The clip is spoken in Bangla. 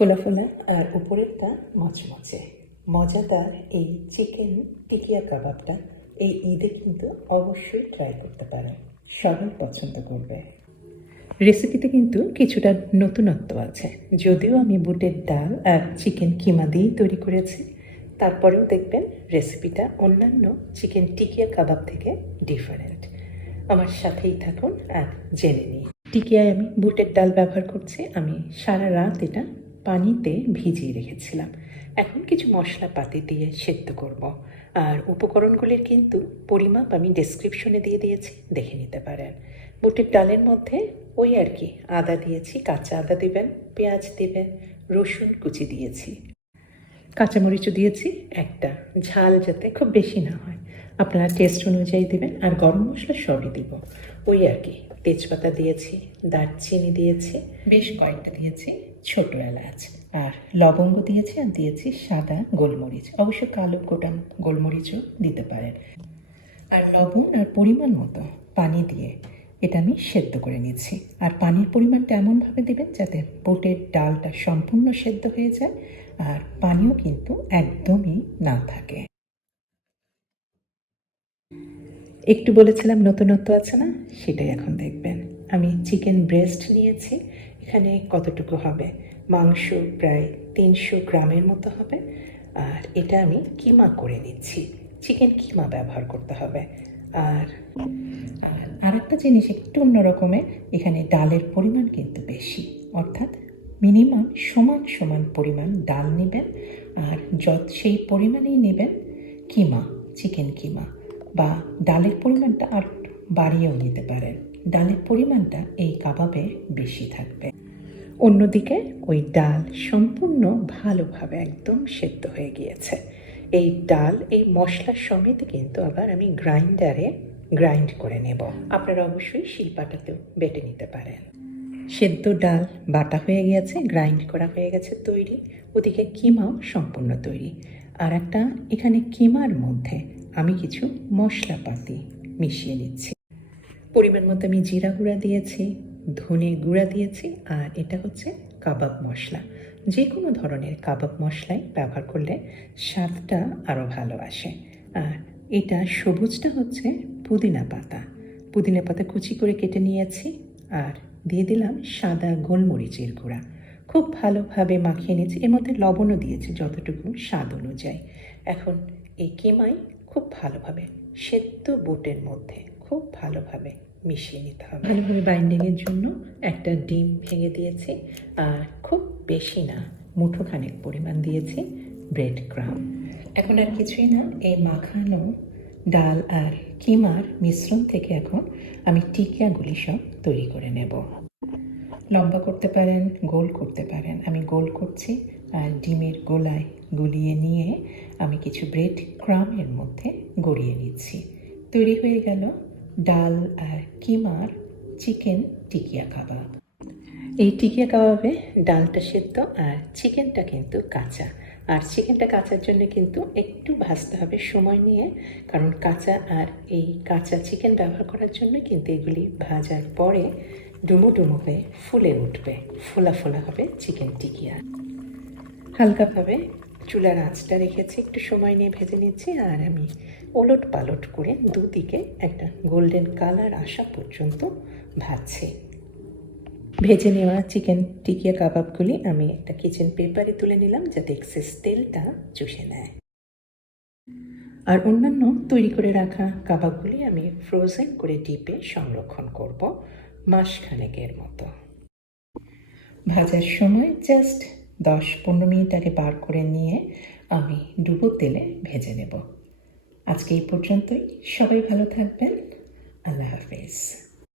ফোলা ফোলা, আর উপরেরটা মচমচে। মজাদার এই চিকেন টিকিয়া কাবাবটা এই ঈদে কিন্তু অবশ্যই ট্রাই করতে পারেন। সবাই পছন্দ করবে। রেসিপিতে কিন্তু কিছুটা নতুনত্ব আছে। যদিও আমি বুটের ডাল আর চিকেন কিমা দিয়েই তৈরি করেছি, তারপরেও দেখবেন রেসিপিটা অন্যান্য চিকেন টিকিয়া কাবাব থেকে ডিফারেন্ট আমার সাথেই থাকুন আর জেনে নিই টিকিয়ায় আমি বুটের ডাল ব্যবহার করছি। আমি সারা রাত এটা পানিতে ভিজিয়ে রেখেছিলাম। এখন কিছু মশলাপাতি দিয়ে সেদ্ধ করব। আর উপকরণগুলির কিন্তু পরিমাপ আমি ডেসক্রিপশনে দিয়ে দিয়েছি, দেখে নিতে পারেন। বুটের ডালের মধ্যে ওই আর কি, আদা দিয়েছি, কাঁচা আদা দিবেন, পেঁয়াজ দিবেন, রসুন কুচি দিয়েছি। কাঁচামরিচও দিয়েছি, একটা ঝাল যাতে খুব বেশি না হয়। আপনারা টেস্ট অনুযায়ী দেবেন, আর গরম মশলা সবই দিব। ওই আর কি, তেজপাতা দিয়েছি, দারচিনি দিয়েছি, বেশ কয়েকটা দিয়েছি, ছোট এলাচ, আর লবঙ্গ দিয়েছি আর দিয়েছি সাদা গোলমরিচ। অবশ্য কালো গোটা গোলমরিচও দিতে পারেন। আর লবণ আর পরিমাণ মতো পানি দিয়ে এটা আমি সেদ্ধ করে নিচ্ছি। আর পানির পরিমাণটা এমনভাবে দেবেন যাতে বুটের ডালটা সম্পূর্ণ সেদ্ধ হয়ে যায়, আর পানিও কিন্তু একদমই না থাকে। একটু বলেছিলাম নতুনত্ব আছে না? সেটাই এখন দেখবেন। আমি চিকেন ব্রেস্ট নিয়েছি। এখানে কতটুকু হবে? মাংস প্রায় তিনশো গ্রামের মতো হবে। আর এটা আমি কিমা করে নিচ্ছি। চিকেন কিমা ব্যবহার করতে হবে। আর আর একটা জিনিস একটু অন্যরকমের এখানে ডালের পরিমাণ কিন্তু বেশি। অর্থাৎ মিনিমাম সমান সমান পরিমাণ ডাল নেবেন। আর যত সেই পরিমাণেই নেবেন, কিমা চিকেন কিমা। বা ডালের পরিমাণটা আর বাড়িয়েও নিতে পারেন। ডালের পরিমাণটা এই কাবাবে বেশি থাকবে। অন্যদিকে ওই ডাল সম্পূর্ণ ভালোভাবে একদম সেদ্ধ হয়ে গিয়েছে। এই ডাল, এই মশলা সমেত কিন্তু আবার আমি গ্রাইন্ডারে গ্রাইন্ড করে নেব। আপনারা অবশ্যই শিলপাটাতেও বেটে নিতে পারেন। সেদ্ধ ডাল বাটা হয়ে গেছে গ্রাইন্ড করা হয়ে গেছে তৈরি। ওদিকে কিমাও সম্পূর্ণ তৈরি। আর একটা এখানে কিমার মধ্যে আমি কিছু মশলাপাতি মিশিয়ে নিচ্ছি। পরিমাণ মতো আমি জিরা গুঁড়া দিয়েছি, ধনে গুঁড়া দিয়েছি, আর এটা হচ্ছে কাবাব মশলা। যে কোনো ধরনের কাবাব মশলাই ব্যবহার করলে স্বাদটা আরও ভালো আসে। আর এটা সবুজটা হচ্ছে পুদিনা পাতা। পুদিনা পাতা কুচি করে কেটে নিয়েছি, আর দিয়ে দিলাম সাদা গোলমরিচের গুঁড়া। খুব ভালোভাবে মাখিয়ে নিয়েছি, এর মধ্যে লবণও দিয়েছি যতটুকু স্বাদ অনুযায়ী। এখন এই কিমাই খুব ভালোভাবে সেদ্ধ বুটের মধ্যে খুব ভালোভাবে মিশিয়ে নিতে হবে। ভালোভাবে বাইন্ডিংয়ের জন্য একটা ডিম ভেঙে দিয়েছি আর খুব বেশি না, মুঠোখানেক পরিমাণ দিয়েছি ব্রেড ক্রাম এখন আর কিছুই না, এই মাখানো ডাল আর কিমার মিশ্রণ থেকে এখন আমি টিকিয়াগুলি সব তৈরি করে নেব। লম্বা করতে পারেন, গোল করতে পারেন। আমি গোল করছি আর ডিমের গোলায় গুলিয়ে নিয়ে আমি কিছু ব্রেড ক্রামের মধ্যে গড়িয়ে নিচ্ছি। তৈরি হয়ে গেল ডাল আর কিমার চিকেন টিকিয়া কাবাব। এই টিকিয়া কাবাবে ডালটা সেদ্ধ আর চিকেনটা কিন্তু কাঁচা। আর চিকেনটা কাঁচার জন্য কিন্তু একটু ভাজতে হবে সময় নিয়ে, কারণ কাঁচা আর এই কাঁচা চিকেন ব্যবহার করার জন্য কিন্তু এগুলি ভাজার পরে ডুমো ডুমো হয়ে ফুলে উঠবে ফোলা ফোলা হবে চিকেন টিকিয়া হালকাভাবে চুলার আঁচটা রেখেছি একটু সময় নিয়ে ভেজে নিচ্ছি আর আমি ওলট পালট করে দুদিকে একটা গোল্ডেন কালার আসা পর্যন্ত ভাজছি। ভেজে নেওয়া চিকেন টিকিয়া কাবাবগুলি আমি একটা কিচেন পেপারে তুলে নিলাম যাতে এক্সেস তেলটা চুষে নেয়। আর অন্যান্য তৈরি করে রাখা কাবাবগুলি আমি ফ্রোজেন করে ডিপে সংরক্ষণ করব। মাসখানেকের মতো। ভাজার সময় জাস্ট দশ পনেরো মিনিট আগে বার করে নিয়ে আমি ডুবো তেলে ভেজে নেব। আজকে এই পর্যন্তই। সবাই ভালো থাকবেন। আল্লাহ হাফেজ।